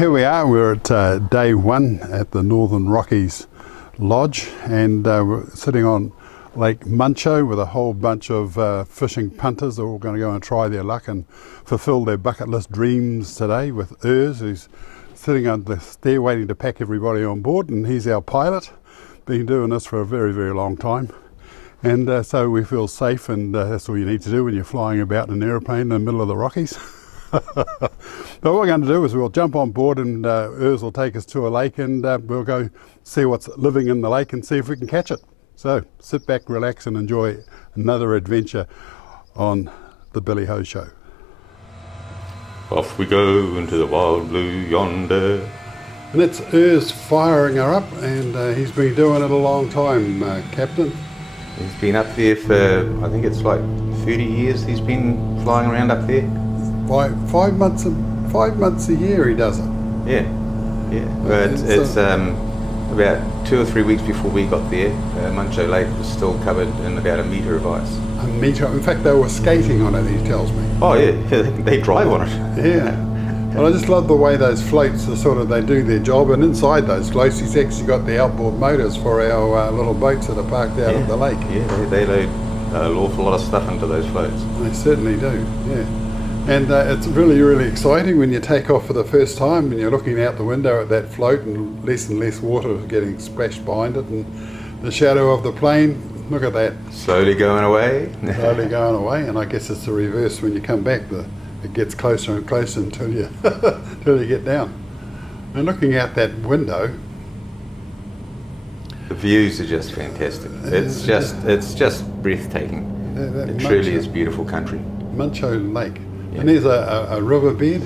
Here we are, we're at day one at the Northern Rockies Lodge, and we're sitting on Lake Muncho with a whole bunch of fishing punters. They're all going to go and try their luck and fulfill their bucket list dreams today with Urs, who's sitting on the stair waiting to pack everybody on board, and he's our pilot. Been doing this for a very, very long time. And so we feel safe, and that's all you need to do when you're flying about in an aeroplane in the middle of the Rockies. But what we're going to do is we'll jump on board, and Urs will take us to a lake, and we'll go see what's living in the lake and see if we can catch it. So sit back, relax, and enjoy another adventure on the Billy Ho Show. Off we go into the wild blue yonder. And it's Urs firing her up, and he's been doing it a long time, Captain. He's been up there for, I think it's like 30 years he's been flying around up there. 5 months a year he does it. Yeah. But it's about 2 or 3 weeks before we got there, Muncho Lake was still covered in about a metre of ice. A metre? In fact, they were skating on it, he tells me. Oh yeah, they drive on it. Yeah. But I just love the way those floats are sort of, they do their job, and inside those floats he's actually got the outboard motors for our little boats that are parked out at the lake. Yeah, they load an awful lot of stuff into those floats. They certainly do, yeah. And it's really, really exciting when you take off for the first time and you're looking out the window at that float and less water is getting splashed behind it, and the shadow of the plane, look at that. Slowly going away. Slowly going away, and I guess it's the reverse when you come back. It gets closer and closer until you get down. And looking out that window, the views are just fantastic. It's just breathtaking. It truly is beautiful country. Muncho Lake. Yeah. And there's a riverbed.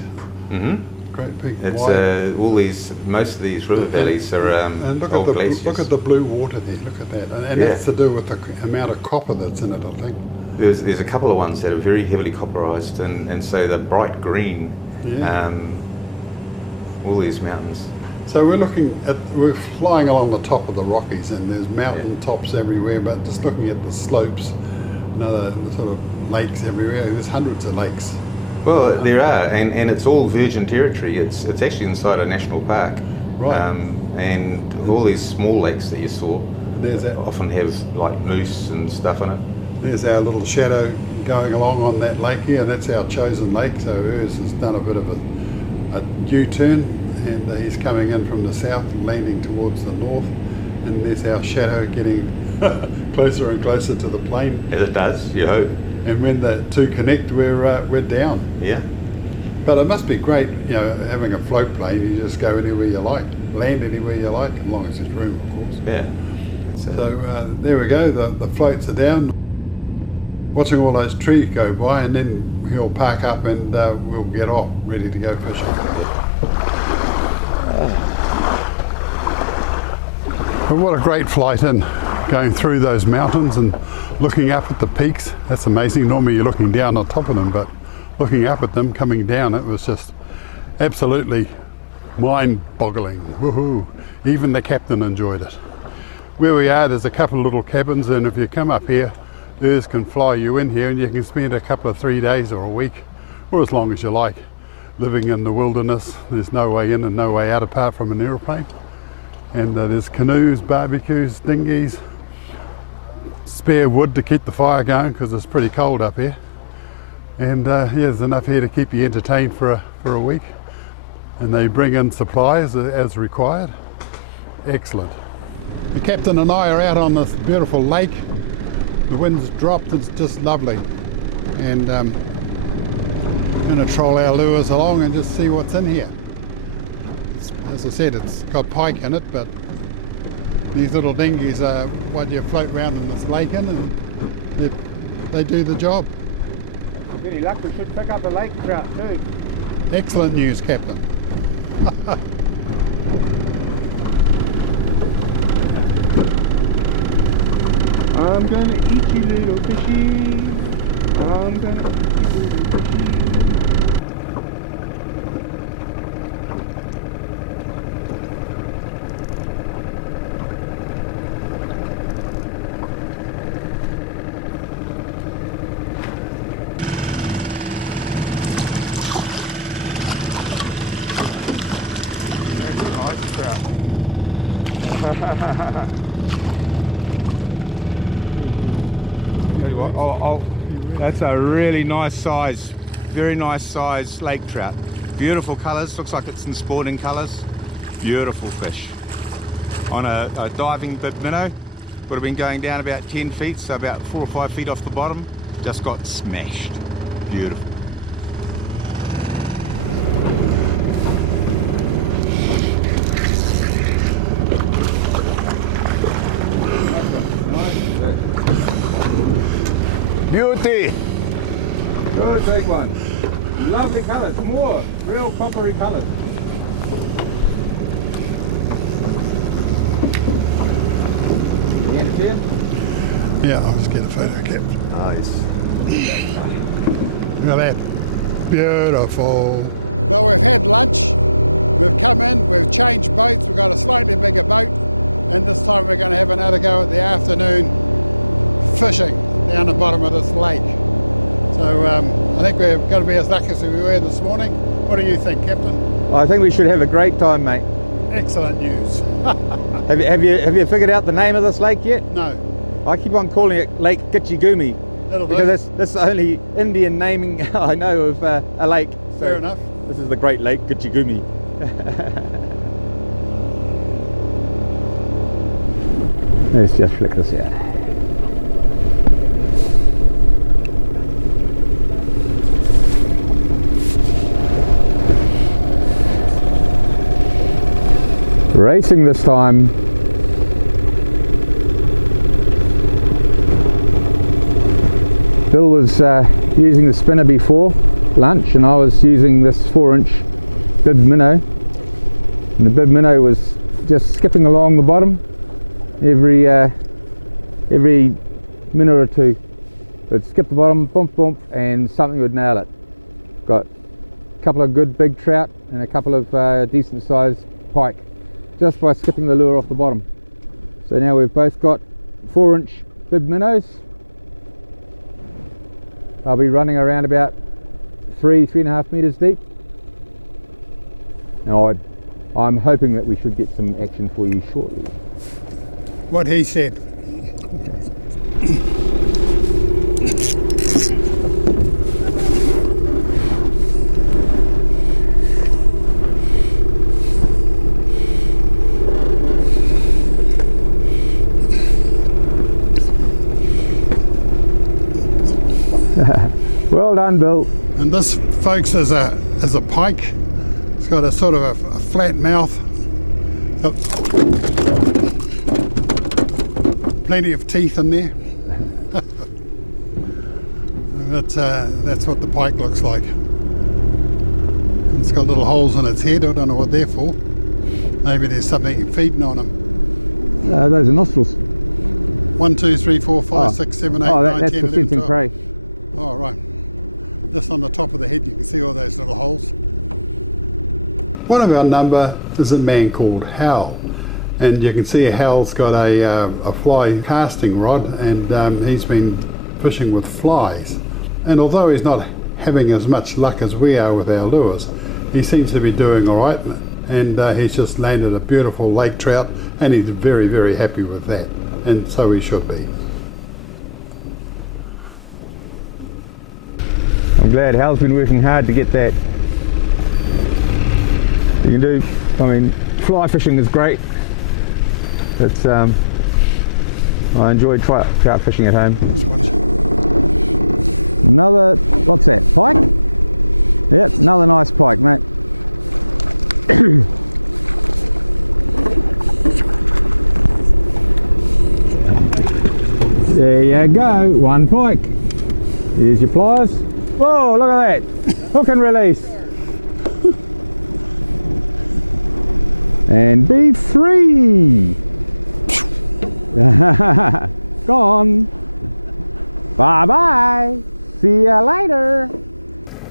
Mm-hmm. Great big. It's most of these river valleys are and look old at glaciers. Look at the blue water there. Look at that, and that's to do with the amount of copper that's in it, I think. There's a couple of ones that are very heavily copperized, and so the bright green. Yeah. All these mountains. So we're flying along the top of the Rockies, and there's mountain tops everywhere. But just looking at the slopes, another sort of lakes everywhere. There's hundreds of lakes. Well, there are, and it's all virgin territory. It's actually inside a national park. Right. And all these small lakes that you saw often have like moose and stuff in it. There's our little shadow going along on that lake here. That's our chosen lake. So Urs has done a bit of a U-turn, and he's coming in from the south and landing towards the north. And there's our shadow getting closer and closer to the plane. As it does, you hope. And when the two connect, we're down. Yeah. But it must be great, having a float plane. You just go anywhere you like, land anywhere you like, as long as there's room, of course. Yeah. So there we go. The floats are down. Watching all those trees go by, and then he'll park up, and we'll get off, ready to go fishing. But what a great flight in, going through those mountains and looking up at the peaks. That's amazing. Normally you're looking down on top of them, but looking up at them, coming down, it was just absolutely mind-boggling. Woohoo! Even the captain enjoyed it. Where we are, there's a couple of little cabins, and if you come up here, Urs can fly you in here, and you can spend a couple of 3 days or a week, or as long as you like, living in the wilderness. There's no way in and no way out apart from an aeroplane. And there's canoes, barbecues, dinghies, spare wood to keep the fire going because it's pretty cold up here. And there's enough here to keep you entertained for a week. And they bring in supplies as required. Excellent. The captain and I are out on this beautiful lake. The wind's dropped, it's just lovely. And I'm going to troll our lures along and just see what's in here. As I said, it's got pike in it, but these little dinghies are what you float around in this lake in, and they do the job. With any luck, we should pick up a lake trout too. Excellent news, Captain. I'm gonna eat you, little fishy. I'm gonna eat you, little fishy. trout. Tell you what, that's a really nice size, very nice size lake trout. Beautiful colours, looks like it's in sporting colours. Beautiful fish. On a diving bib minnow, would have been going down about 10 feet, so about 4 or 5 feet off the bottom. Just got smashed. Beautiful. Beauty! Go take one. Lovely colours, more real coppery colours. Yeah, I'll just get a photo, Captain. Nice. Look at that. Beautiful. One of our number is a man called Hal, and you can see Hal's got a fly casting rod, and he's been fishing with flies. And although he's not having as much luck as we are with our lures, he seems to be doing all right, and he's just landed a beautiful lake trout, and he's very, very happy with that, and so he should be. I'm glad Hal's been working hard to get that. You can do, I mean, fly fishing is great. It's, I enjoy trout fishing at home.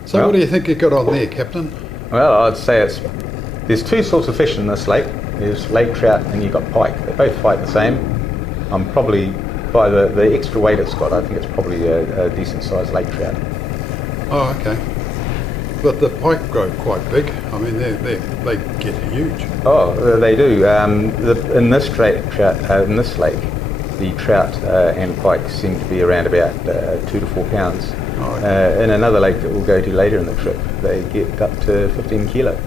So what do you think you got on there, Captain? Well, I'd say there's two sorts of fish in this lake. There's lake trout and you've got pike. They both fight the same. I'm probably, by the extra weight it's got, I think it's probably a decent sized lake trout. Oh, okay. But the pike grow quite big. I mean, they get huge. Oh, they do. In this in this lake, the trout and pike seem to be around about 2 to 4 pounds. Oh, okay. In another lake that we'll go to later in the trip, they get up to 15 kilo.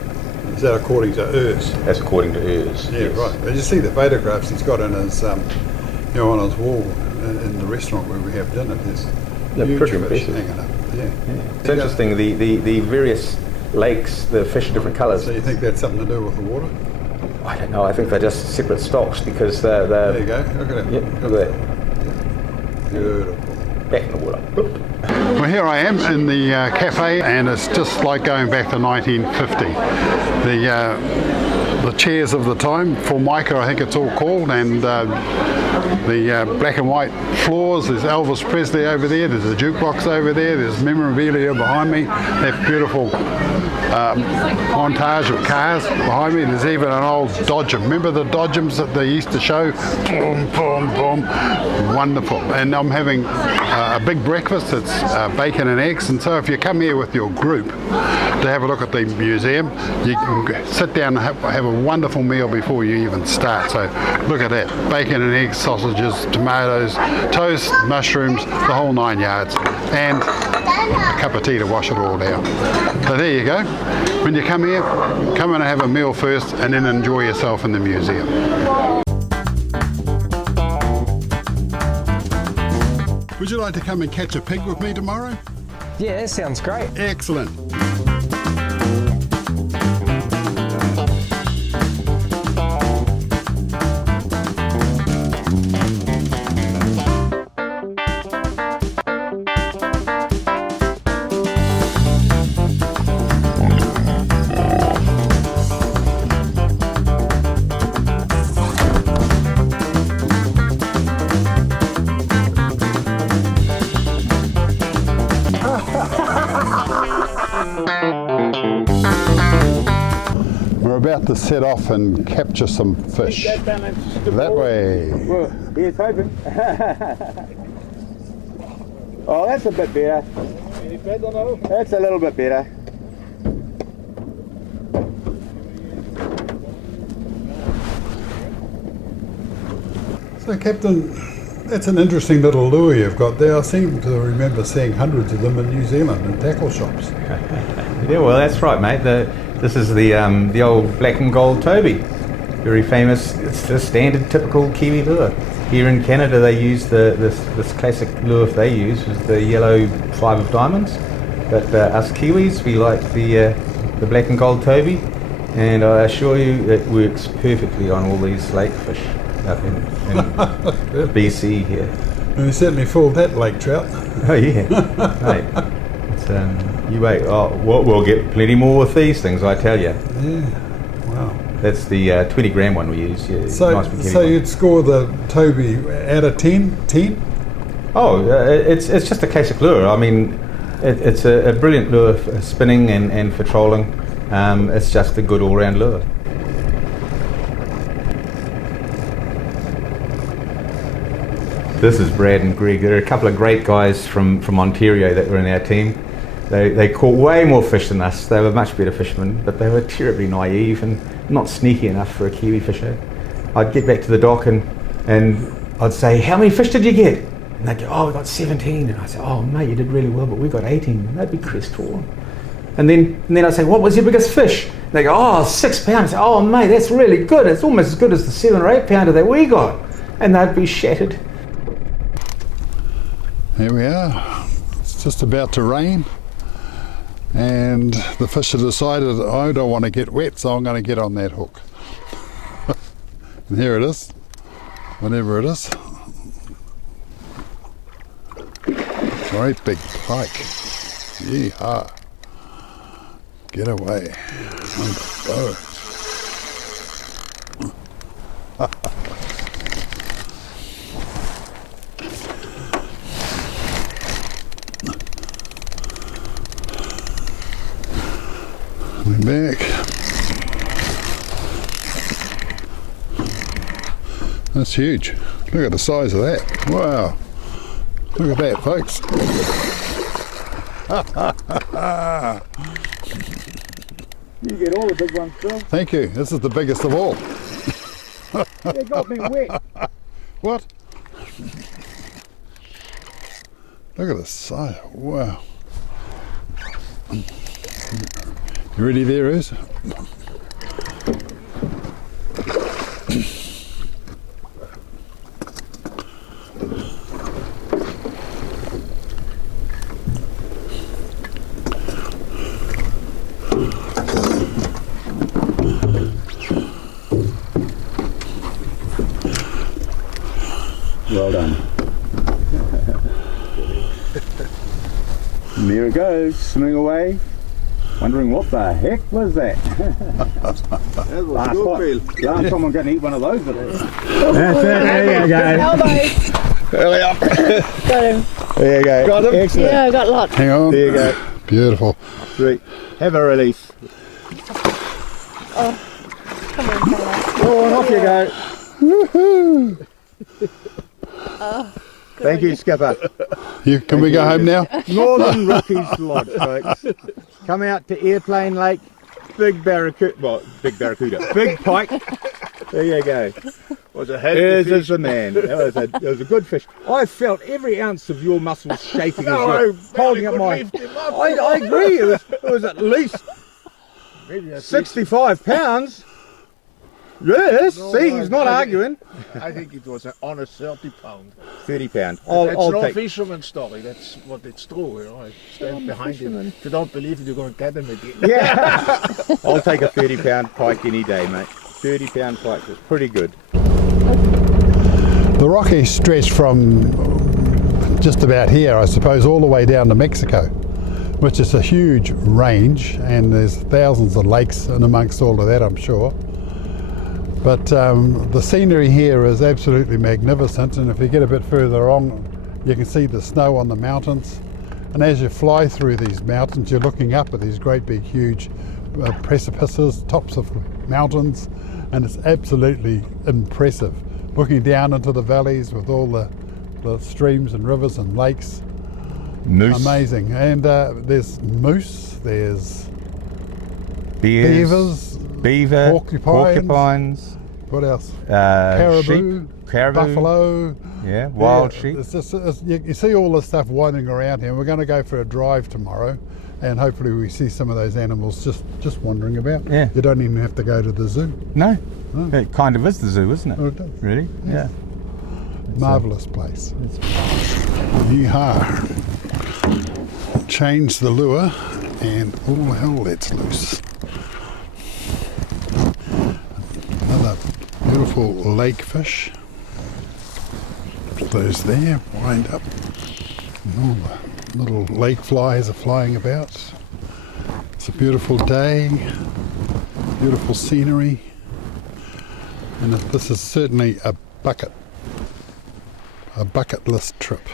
Is that according to Urs? That's according to Urs. Yeah, yes. right. Did you see the photographs he's got in his, on his wall in the restaurant where we have dinner? There's huge pretty fish impressive. hanging up. Yeah. It's interesting, the various lakes, the fish are different colours. So you think that's something to do with the water? I don't know, I think they're just separate stocks because they're... There you go, look at it. Yep, look at that. Beautiful. Back in the water. Oop. Well, here I am in the cafe, and it's just like going back to 1950. The chairs of the time, Formica I think it's all called, and the black and white floors. There's Elvis Presley over there, there's a jukebox over there, there's memorabilia behind me, that beautiful montage of cars behind me. There's even an old Dodgem. Remember the Dodgems that they used to show? Boom, boom, boom. Wonderful. And I'm having a big breakfast. It's bacon and eggs. And so if you come here with your group to have a look at the museum, you can sit down and have a wonderful meal before you even start. So look at that. Bacon and eggs, sausages, tomatoes, toast, mushrooms, the whole 9 yards. And a cup of tea to wash it all down. So there you go. When you come here, come in and have a meal first and then enjoy yourself in the museum. Would you like to come and catch a pig with me tomorrow? Yeah, that sounds great. Excellent. We're about to set off and capture some fish. That way. Well, here's hoping. Oh, that's a bit better. Any better now? That's a little bit better. So, Captain, that's an interesting little lure you've got there. I seem to remember seeing hundreds of them in New Zealand in tackle shops. Yeah, well, that's right, mate. This is the old black and gold Toby. Very famous. It's the standard, typical Kiwi lure. Here in Canada, they use this classic lure they use is the yellow 5 of diamonds. But us Kiwis, we like the black and gold Toby, and I assure you, it works perfectly on all these lake fish up in BC here. And we certainly fooled that lake trout. Oh yeah, mate. It's, you wait. Oh, we'll get plenty more with these things, I tell you. Yeah. Wow. That's the 20 gram one we use. Yeah, So, nice big heavy so one. you'd score the Toby out of 10? 10? Oh, it's just a classic lure. I mean, it's a brilliant lure for spinning and for trolling. It's just a good all-round lure. This is Brad and Greg. There are a couple of great guys from Ontario that were in our team. They caught way more fish than us. They were much better fishermen, but they were terribly naive and not sneaky enough for a Kiwi fisher. I'd get back to the dock and I'd say, "How many fish did you get?" And they'd go, "Oh, we got 17." And I'd say, "Oh, mate, you did really well, but we got 18. And they'd be crestfallen. And then I'd say, "What was your biggest fish?" And they go, "Oh, 6 pounds." I say, "Oh, mate, that's really good. It's almost as good as the 7 or 8 pounder that we got." And they'd be shattered. Here we are. It's just about to rain. And the fish have decided I don't want to get wet, so I'm going to get on that hook. And here it is, whatever it is. Great big pike. Yeehaw. Get away. On the boat. Coming back. That's huge. Look at the size of that. Wow. Look at that, folks. You get all the big ones, Phil. Thank you. This is the biggest of all. They got me wet. What? Look at the size. Wow. You ready there, Uz? Well done. And there it goes, swimming away. Wondering what the heck was that? Last time I'm going to eat one of those. That's it, there you go. Elbows. Early up. Got him. There you go. Got him? Excellent. Yeah, I got lots. Hang on. There you go. Beautiful. Sweet. Have a release. Oh, come on, fella. Oh, and off you go. Woohoo! Thank you, Skipper. Can we go home now? Northern Rockies Lodge, folks. Come out to Airplane Lake, big barracuda, big pike. There you go. Was it Here's is the man. That was a good fish. I felt every ounce of your muscles shaking as well, holding up my. I agree. It was at least 65 pounds. Yes. No, see, he's not I arguing. I think it was an honest 30 pound. 30 pound. That's I'll no take. fisherman's story. That's what it's true. You know, I stand behind him. If you don't believe it, you're going to get him again. Yeah. I'll take a 30 pound pike any day, mate. 30 pound pike is pretty good. The Rockies stretch from just about here, I suppose, all the way down to Mexico, which is a huge range, and there's thousands of lakes in amongst all of that, I'm sure. But the scenery here is absolutely magnificent, and if you get a bit further on, you can see the snow on the mountains. And as you fly through these mountains, you're looking up at these great big huge precipices, tops of mountains, and it's absolutely impressive. Looking down into the valleys with all the streams and rivers and lakes. Moose. Amazing. And there's moose, there's Beavers. beaver, Porcupines. What else? Caribou. Buffalo. Yeah, wild Yeah, sheep. It's just, you see all this stuff wandering around here. We're going to go for a drive tomorrow, and hopefully we see some of those animals just wandering about. Yeah. You don't even have to go to the zoo. No. Oh. It kind of is the zoo, isn't it? Oh, it does. Really? Yeah. Marvellous place. Yeehaw. Change the lure, and all hell lets loose. Another beautiful lake fish. Those there, wind up. And all the little lake flies are flying about. It's a beautiful day, beautiful scenery, and this is certainly a bucket list trip.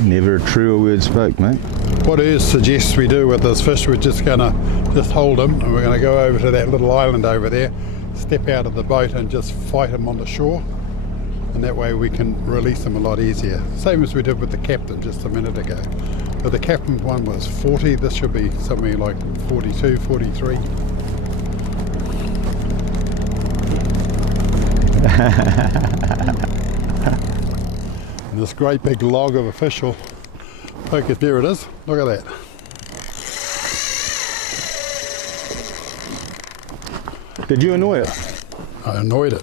Never a truer word spoke, mate. What Urs suggests we do with this fish, we're just going to hold him, and we're going to go over to that little island over there, step out of the boat and just fight him on the shore, and that way we can release him a lot easier. Same as we did with the Captain just a minute ago. But the Captain one was 40, this should be something like 42, 43. And this great big log of a fish will focus. There it is. Look at that. Did you annoy it? I annoyed it.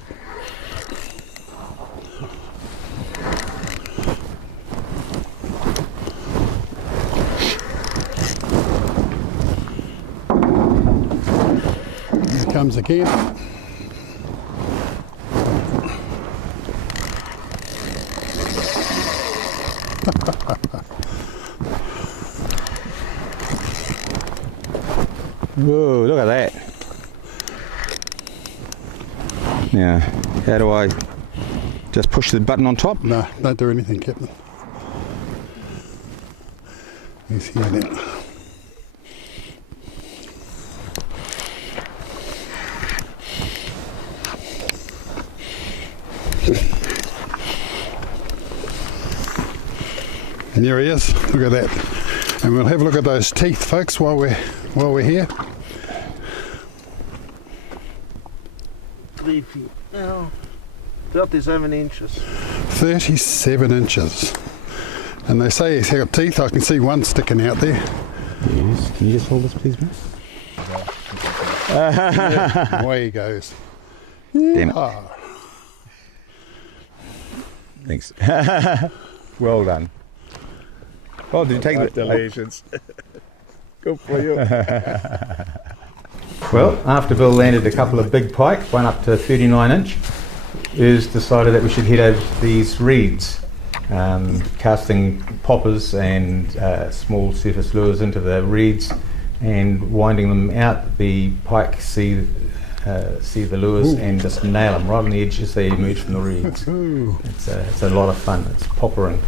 Here comes again. Whoa, look at that. Now, how do I just push the button on top? No, don't do anything, Captain. He's here now. And there he is. Look at that. And we'll have a look at those teeth, folks, while we're here. 3 feet. No, 37 inches. 37 inches. And they say he's got teeth. I can see one sticking out there. Yes. Can you just hold this, please, mate? Yeah, away he goes. Damn it. Ah. Thanks. Well done. Oh, did you take the Congratulations. Good for you. Well, after Bill landed a couple of big pike, one up to 39 inch, is decided that we should head over to these reeds, casting poppers and small surface lures into the reeds and winding them out. The pike see the lures and just nail them right on the edge as they emerge from the reeds. It's a lot of fun. It's poppering.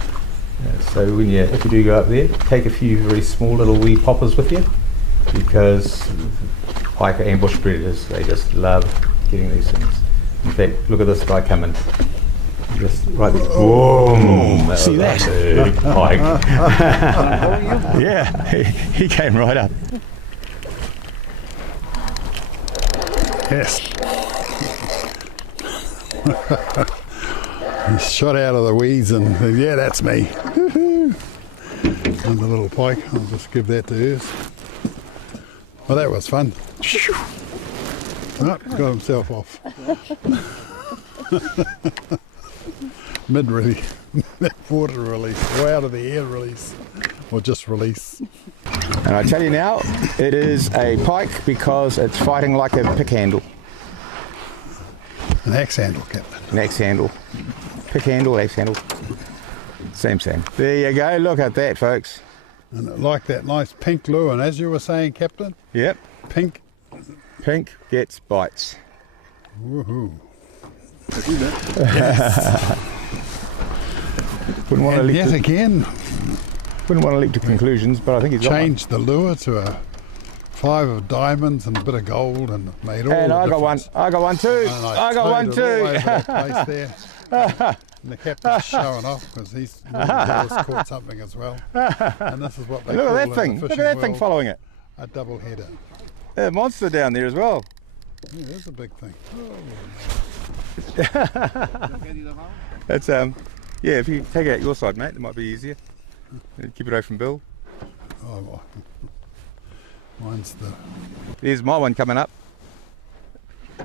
So if you do go up there, take a few very small little wee poppers with you, because pike are ambush predators. They just love getting these things. In fact, look at this guy coming. Just right there. Boom! See that? Big pike. Yeah, he came right up. Yes. He shot out of the weeds and yeah, that's me. And the little pike, I'll just give that to hers. Well, that was fun. Oh, got himself off. Mid-release, mid-water release, or out of the air release, or just release. And I tell you now, it is a pike because it's fighting like a pick handle. An axe handle, Captain. An axe handle. Pick handle, axe handle. Same. There you go. Look at that, folks. And it like that nice pink lure, and as you were saying, Captain, Yep. pink. Pink gets bites. Woohoo. Wouldn't want to And leap yet to, again, wouldn't want to leap to conclusions, but I think he's got one. changed the lure to a 5 of diamonds and a bit of gold and made all And the I got one. difference. I got one too. And I got one floated all over too. that place there. And the captain's showing off because he's caught something as well. And this is what they Look call at that in thing. the Look at fishing that thing world following it. a double header. There's a monster down there as well. Yeah, that's a big thing. That's yeah. If you take it out your side, mate, it might be easier. Keep it away from Bill. Oh, well. Mine's the. There's my one coming up.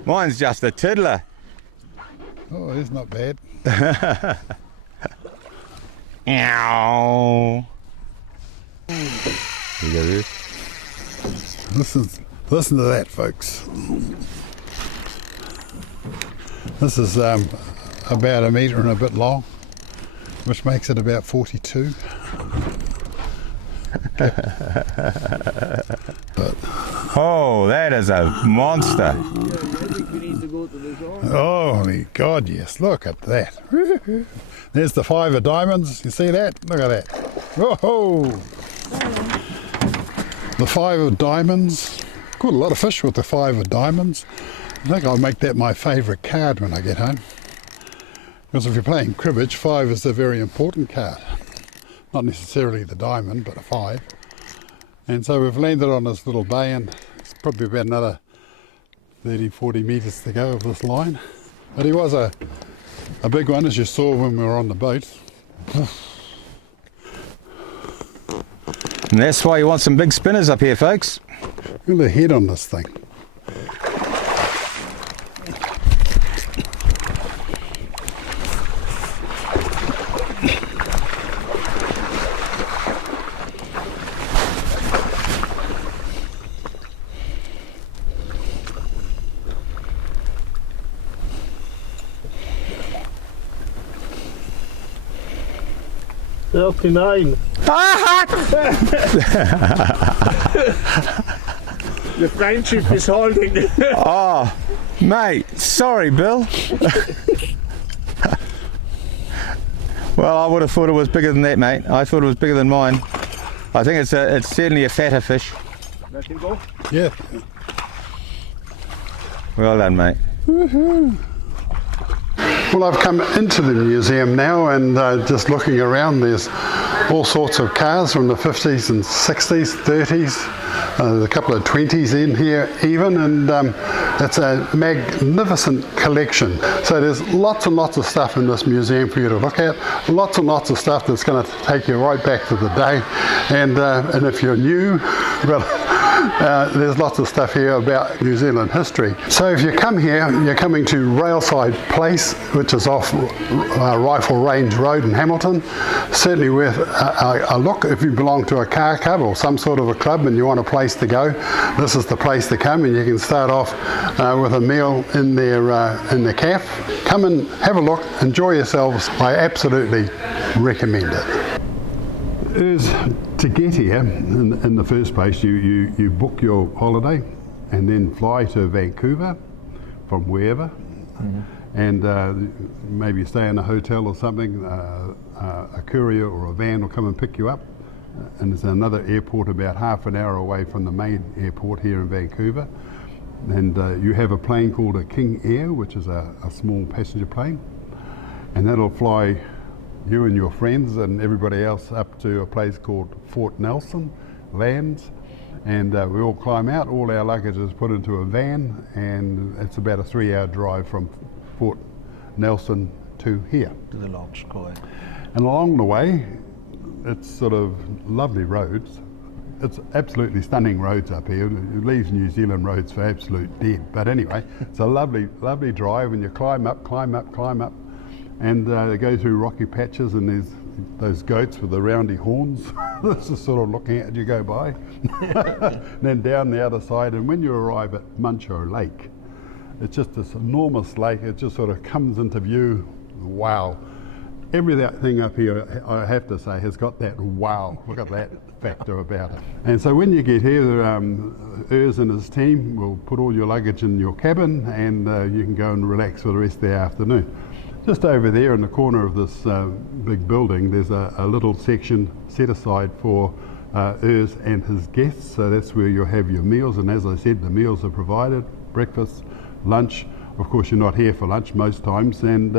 Mine's just a tiddler. Oh, he's not bad. Ow. Here you go, Ruth. Listen to that, folks. This is about 1 metre and a bit long, which makes it about 42. But Oh, that is a monster. oh my God, yes! Look at that. There's the 5 of diamonds. You see that? Look at that. Whoa! The 5 of diamonds. Caught a lot of fish with the 5 of diamonds. I think I'll make that my favourite card when I get home. Because if you're playing cribbage, 5 is a very important card. Not necessarily the diamond, but a 5. And so we've landed on this little bay, and it's probably about another 30, 40 metres to go of this line. But he was a big one, as you saw when we were on the boat. And that's why you want some big spinners up here, folks. Look at the head on this thing. $39. The friendship is holding. Oh, mate, sorry, Bill. Well, I would have thought it was bigger than that, mate. I thought it was bigger than mine. I think it's certainly a fatter fish. Let him go. Yeah. Well done, mate. Well, I've come into the museum now, and just looking around, there's all sorts of cars from the 50s and 60s, 30s. There's a couple of 20s in here even, and it's a magnificent collection. So there's lots and lots of stuff in this museum for you to look at, lots and lots of stuff that's going to take you right back to the day. And if you're new, well, there's lots of stuff here about New Zealand history. So if you come here, you're coming to Railside Place, which is off Rifle Range Road in Hamilton. Certainly worth a look if you belong to a car club or some sort of a club and you want a place to go. This is the place to come, and you can start off with a meal in the cafe. Come and have a look, enjoy yourselves. I absolutely recommend it. To get here, in the first place, you book your holiday and then fly to Vancouver from wherever, and maybe stay in a hotel or something. A courier or a van will come and pick you up, and there's another airport about half an hour away from the main airport here in Vancouver. And you have a plane called a King Air, which is a small passenger plane, and that'll fly you and your friends and everybody else up to a place called Fort Nelson, lands, and we all climb out. All our luggage is put into a van, and it's about a 3-hour drive from Fort Nelson to here. To the lodge, correct. And along the way, it's sort of lovely roads. It's absolutely stunning roads up here. It leaves New Zealand roads for absolute dead. But anyway, it's a lovely, lovely drive, and you climb up, and they go through rocky patches, and there's those goats with the roundy horns. This is sort of looking at you go by. Then down the other side, and when you arrive at Muncho Lake, it's just this enormous lake. It just sort of comes into view. Wow. Everything up here, I have to say, has got that wow, look at that factor about it. And so when you get here, Urs and his team will put all your luggage in your cabin, and you can go and relax for the rest of the afternoon. Just over there in the corner of this big building, there's a little section set aside for Urs and his guests. So that's where you'll have your meals, and as I said, the meals are provided, breakfast, lunch. Of course, you're not here for lunch most times, and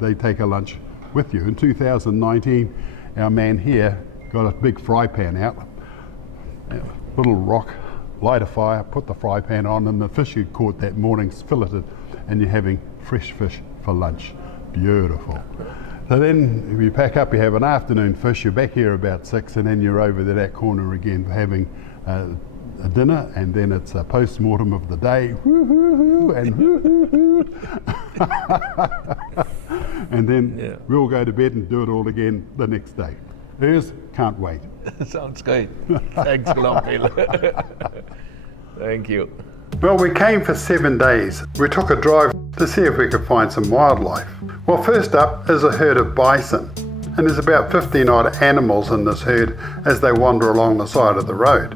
they take a lunch with you. In 2019, our man here got a big fry pan out, a little rock, light a fire, put the fry pan on, and the fish you caught that morning's filleted, and you're having fresh fish for lunch. Beautiful. So then if you pack up, you have an afternoon fish, you're back here about 6, and then you're over to that corner again for having a dinner, and then it's a post-mortem of the day, and then we'll go to bed and do it all again the next day. Urs, can't wait. Sounds great. Thanks a lot, Bill. Thank you. Well, we came for 7 days. We took a drive to see if we could find some wildlife. Well, first up is a herd of bison, and there's about 15 odd animals in this herd as they wander along the side of the road.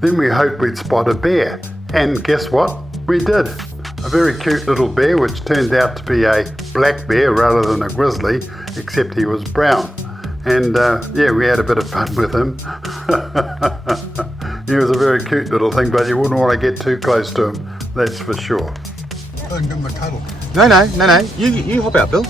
Then we hoped we'd spot a bear, and guess what? We did. A very cute little bear, which turned out to be a black bear rather than a grizzly, except he was brown. And we had a bit of fun with him. He was a very cute little thing, but you wouldn't want to get too close to him, that's for sure. I can give him a cuddle. No. You hop out, Bill.